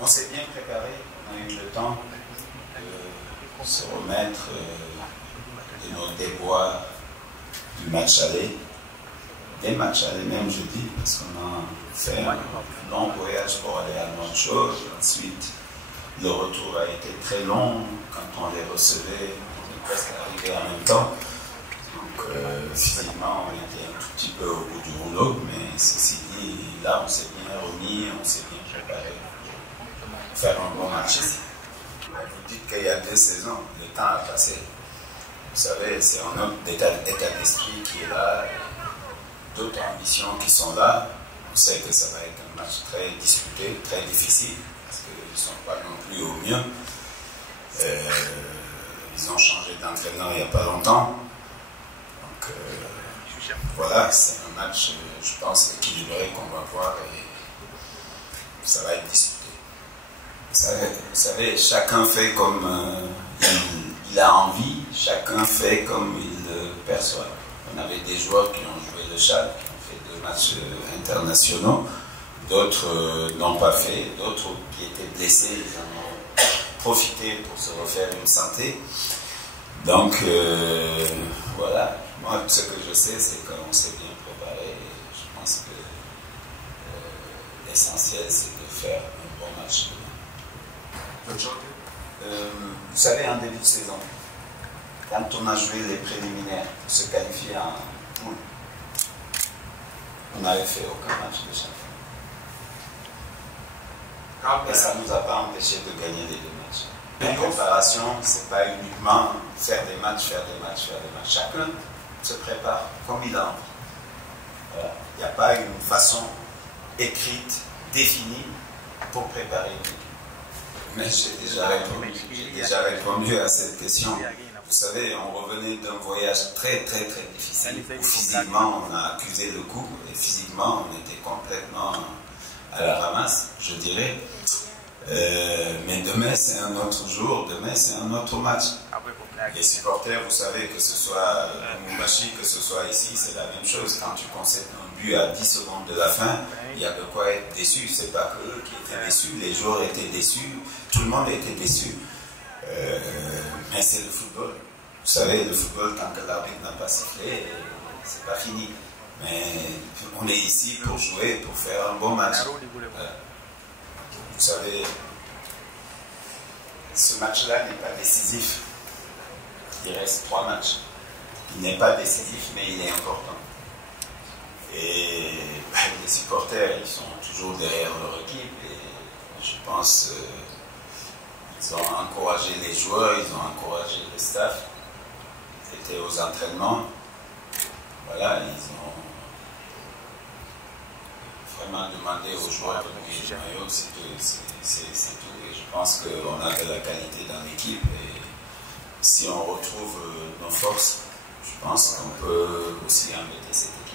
On s'est bien préparé, on a eu le temps de se remettre de nos déboires du match aller, des matchs aller même je dis, parce qu'on a fait un long voyage pour aller à Nouakchott. Ensuite, le retour a été très long, quand on les recevait, on est presque arrivé en même temps. Donc physiquement, on était un tout petit peu au bout du rouleau, mais ceci dit, là on s'est bien remis, on s'est bien préparé pour faire un bon match ici. Vous dites qu'il y a 2 saisons, le temps a passé. Vous savez, c'est un autre état d'esprit qui est là, d'autres ambitions qui sont là. On sait que ça va être un match très disputé, très difficile, parce qu'ils ne sont pas non plus au mieux. Ils ont changé d'entraîneur il n'y a pas longtemps. Donc voilà, c'est un match, je pense, équilibré qu'on va voir et ça va être disputé. Vous savez, chacun fait comme il a envie, chacun fait comme il le perçoit. On avait des joueurs qui ont joué le Tchad, qui ont fait 2 matchs internationaux, d'autres n'ont pas fait, d'autres qui étaient blessés, ils en ont profité pour se refaire une santé. Donc voilà, moi ce que je sais c'est qu'on s'est bien préparé et je pense que l'essentiel c'est de faire un bon match. Vous savez, en début de saison, quand on a joué les préliminaires pour se qualifier en poule, on n'avait fait aucun match de championnat. Et ça ne nous a pas empêché de gagner les 2 matchs. La préparation, ce n'est pas uniquement faire des matchs. Chacun se prépare comme il a envie. Voilà. Il n'y a pas une façon écrite, définie pour préparer une équipe. Mais j'ai déjà répondu à cette question. Vous savez, on revenait d'un voyage très difficile où physiquement on a accusé le coup et physiquement on était complètement à la ramasse, je dirais. Mais demain c'est un autre jour, demain c'est un autre match. Les supporters, vous savez, que ce soit à Lubumbashi, que ce soit ici, c'est la même chose. Quand tu concèdes un but à 10 secondes de la fin, il y a de quoi être déçu. C'est pas que eux qui étaient déçus, les joueurs étaient déçus, tout le monde était déçu. Mais c'est le football. Vous savez, le football, tant que l'arbitre n'a pas sifflé, c'est pas fini. Mais on est ici pour jouer, pour faire un bon match. Vous savez, ce match-là n'est pas décisif. Il reste 3 matchs. Il n'est pas décisif, mais il est important. Et les supporters, ils sont toujours derrière leur équipe. Et je pense qu'ils ont encouragé les joueurs, ils ont encouragé le staff. Ils étaient aux entraînements. Voilà, ils ont vraiment demandé aux joueurs de mouiller le maillot, c'est tout. Et je pense qu'on a de la qualité dans l'équipe. Et si on retrouve nos forces, je pense qu'on peut aussi embêter cette équipe.